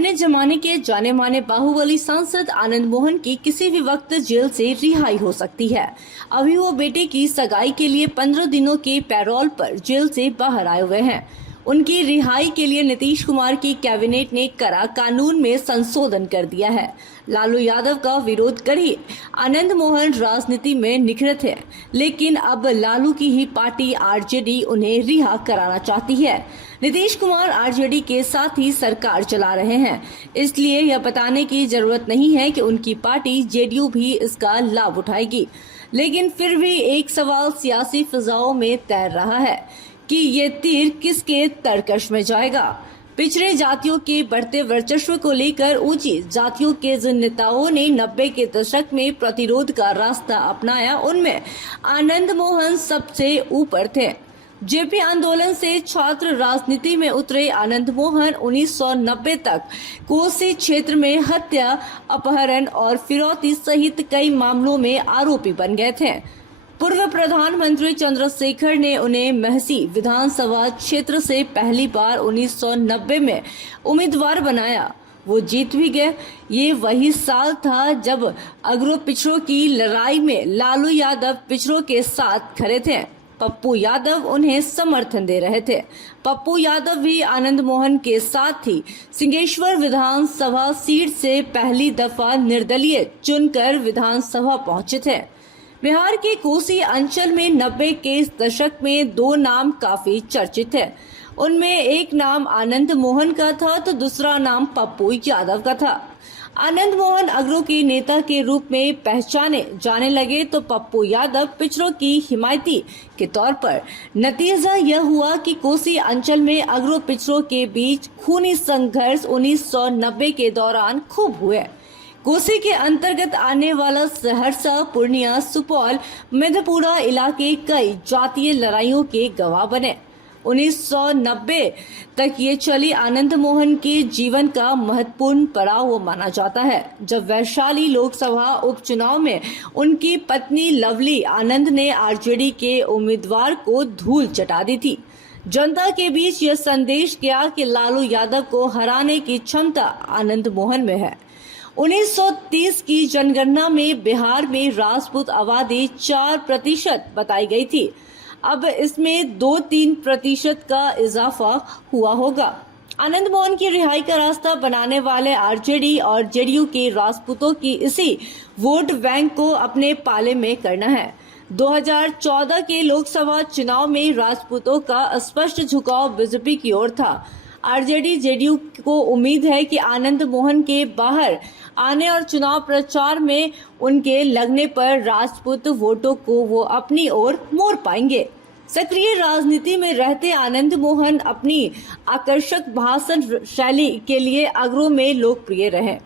अपने जमाने के जाने माने बाहुबली सांसद आनंद मोहन की किसी भी वक्त जेल से रिहाई हो सकती है। अभी वो बेटे की सगाई के लिए 15 दिनों के पैरोल पर जेल से बाहर आए हुए हैं। उनकी रिहाई के लिए नीतीश कुमार की कैबिनेट ने करा कानून में संशोधन कर दिया है। लालू यादव का विरोध कर ही आनंद मोहन राजनीति में निखरे थे, लेकिन अब लालू की ही पार्टी आरजेडी उन्हें रिहा कराना चाहती है। नीतीश कुमार आरजेडी के साथ ही सरकार चला रहे हैं, इसलिए यह बताने की जरूरत नहीं है कि उनकी पार्टी जेडीयू भी इसका लाभ उठाएगी। लेकिन फिर भी एक सवाल सियासी फिजाओं में तैर रहा है कि ये तीर किसके तरकश में जाएगा। पिछड़े जातियों के बढ़ते वर्चस्व को लेकर ऊंची जातियों के जिन नेताओं ने 90 के दशक में प्रतिरोध का रास्ता अपनाया, उनमें आनंद मोहन सबसे ऊपर थे। जेपी आंदोलन से छात्र राजनीति में उतरे आनंद मोहन 1990 तक कोसी क्षेत्र में हत्या, अपहरण और फिरौती सहित कई मामलों में आरोपी बन गए थे। पूर्व प्रधानमंत्री चंद्रशेखर ने उन्हें महसी विधानसभा क्षेत्र से पहली बार 1990 में उम्मीदवार बनाया। वो जीत भी गए। ये वही साल था जब अग्रो पिछड़ों की लड़ाई में लालू यादव पिछड़ों के साथ खड़े थे। पप्पू यादव उन्हें समर्थन दे रहे थे। पप्पू यादव भी आनंद मोहन के साथ ही सिंहेश्वर विधानसभा सीट से पहली दफा निर्दलीय चुनकर विधानसभा पहुंचे थे। बिहार के कोसी अंचल में 90 के दशक में दो नाम काफी चर्चित थे। उनमें एक नाम आनंद मोहन का था तो दूसरा नाम पप्पू यादव का था। आनंद मोहन अग्रो के नेता के रूप में पहचाने जाने लगे तो पप्पू यादव पिछड़ों की हिमायती के तौर पर। नतीजा यह हुआ कि कोसी अंचल में अग्रो पिछड़ों के बीच खूनी संघर्ष 1990 के दौरान खूब हुए। कोसी के अंतर्गत आने वाला सहरसा, पूर्णिया, सुपौल, मधेपुरा इलाके कई जातीय लड़ाइयों के गवाह बने। 1990 तक ये चली आनंद मोहन के जीवन का महत्वपूर्ण पड़ाव माना जाता है, जब वैशाली लोकसभा उपचुनाव में उनकी पत्नी लवली आनंद ने आरजेडी के उम्मीदवार को धूल चटा दी थी। जनता के बीच यह संदेश गया कि लालू यादव को हराने की क्षमता आनंद मोहन में है। 1930 की जनगणना में बिहार में राजपूत आबादी 4% बताई गई थी। अब इसमें 2-3% का इजाफा हुआ होगा। आनंद मोहन की रिहाई का रास्ता बनाने वाले आरजेडी और जेडीयू के राजपूतों की इसी वोट बैंक को अपने पाले में करना है। 2014 के लोकसभा चुनाव में राजपूतों का स्पष्ट झुकाव बीजेपी की ओर था। आरजेडी जेडीयू को उम्मीद है कि आनंद मोहन के बाहर आने और चुनाव प्रचार में उनके लगने पर राजपूत वोटों को वो अपनी ओर मोड़ पाएंगे। सक्रिय राजनीति में रहते आनंद मोहन अपनी आकर्षक भाषण शैली के लिए अग्रो में लोकप्रिय रहे।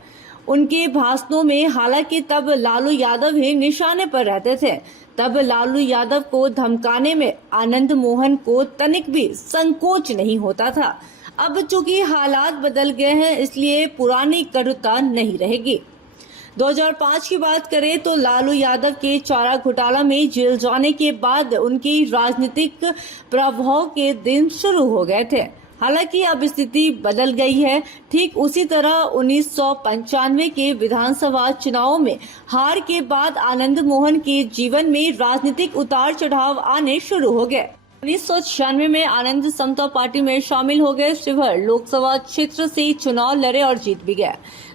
उनके भाषणों में हालांकि तब लालू यादव ही निशाने पर रहते थे। तब लालू यादव को धमकाने में आनंद मोहन को तनिक भी संकोच नहीं होता था। अब चूंकि हालात बदल गए हैं, इसलिए पुरानी कटुता नहीं रहेगी। 2005 की बात करें तो लालू यादव के चारा घोटाला में जेल जाने के बाद उनकी राजनीतिक प्रभाव के दिन शुरू हो गए थे। हालांकि अब स्थिति बदल गई है। ठीक उसी तरह 1995 के विधानसभा चुनाव में हार के बाद आनंद मोहन के जीवन में राजनीतिक उतार चढ़ाव आने शुरू हो गए। 1996 में आनंद समता पार्टी में शामिल हो गए। शिवहर लोकसभा क्षेत्र से चुनाव लड़े और जीत भी गए।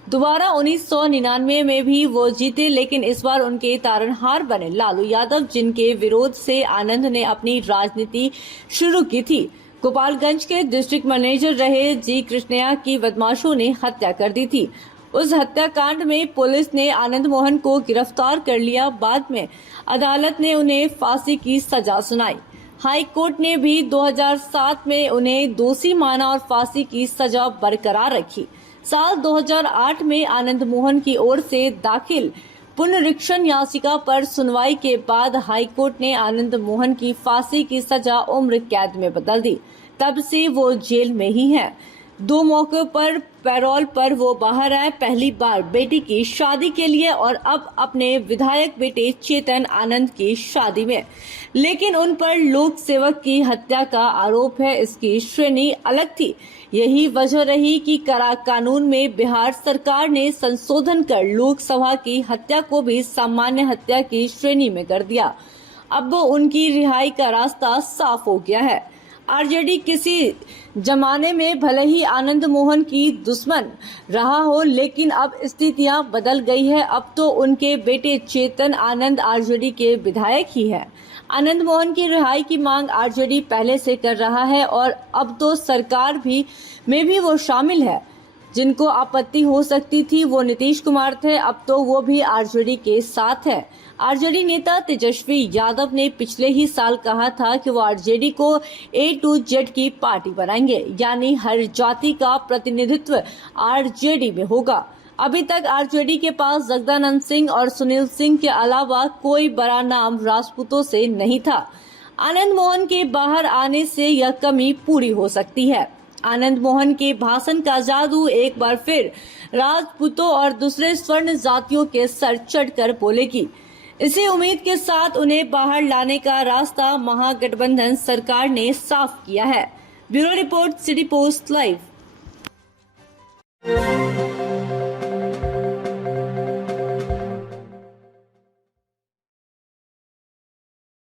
दोबारा 1999 में भी वो जीते, लेकिन इस बार उनके तारनहार बने लालू यादव, जिनके विरोध से आनंद ने अपनी राजनीति शुरू की थी। गोपालगंज के डिस्ट्रिक्ट मैनेजर रहे जी कृष्णया की बदमाशों ने हत्या कर दी थी। उस हत्याकांड में पुलिस ने आनंद मोहन को गिरफ्तार कर लिया। बाद में अदालत ने उन्हें फांसी की सजा सुनाई। हाई कोर्ट ने भी 2007 में उन्हें दोषी माना और फांसी की सजा बरकरार रखी। साल 2008 में आनंद मोहन की ओर से दाखिल पुनरीक्षण याचिका पर सुनवाई के बाद हाई कोर्ट ने आनंद मोहन की फांसी की सजा उम्र कैद में बदल दी। तब से वो जेल में ही हैं। दो मौकों पर पैरोल पर वो बाहर आए, पहली बार बेटी की शादी के लिए और अब अपने विधायक बेटे चेतन आनंद की शादी में। लेकिन उन पर लोक सेवक की हत्या का आरोप है, इसकी श्रेणी अलग थी। यही वजह रही कि कानून में बिहार सरकार ने संशोधन कर लोकसभा की हत्या को भी सामान्य हत्या की श्रेणी में कर दिया। अब उनकी रिहाई का रास्ता साफ हो गया है। आरजेडी किसी जमाने में भले ही आनंद मोहन की दुश्मन रहा हो, लेकिन अब स्थितियां बदल गई है। अब तो उनके बेटे चेतन आनंद आरजेडी के विधायक ही है। आनंद मोहन की रिहाई की मांग आरजेडी पहले से कर रहा है और अब तो सरकार में भी वो शामिल है। जिनको आपत्ति हो सकती थी वो नीतीश कुमार थे, अब तो वो भी आरजेडी के साथ है। आरजेडी नेता तेजस्वी यादव ने पिछले ही साल कहा था कि वो आरजेडी को A to Z की पार्टी बनाएंगे, यानी हर जाति का प्रतिनिधित्व आरजेडी में होगा। अभी तक आरजेडी के पास जगदानंद सिंह और सुनील सिंह के अलावा कोई बड़ा नाम राजपूतों से नहीं था। आनंद मोहन के बाहर आने से यह कमी पूरी हो सकती है। आनंद मोहन के भाषण का जादू एक बार फिर राजपूतों और दूसरे स्वर्ण जातियों के सर चढ़कर बोलेगी। इसी उम्मीद के साथ उन्हें बाहर लाने का रास्ता महागठबंधन सरकार ने साफ किया है। Bureau report, city post live.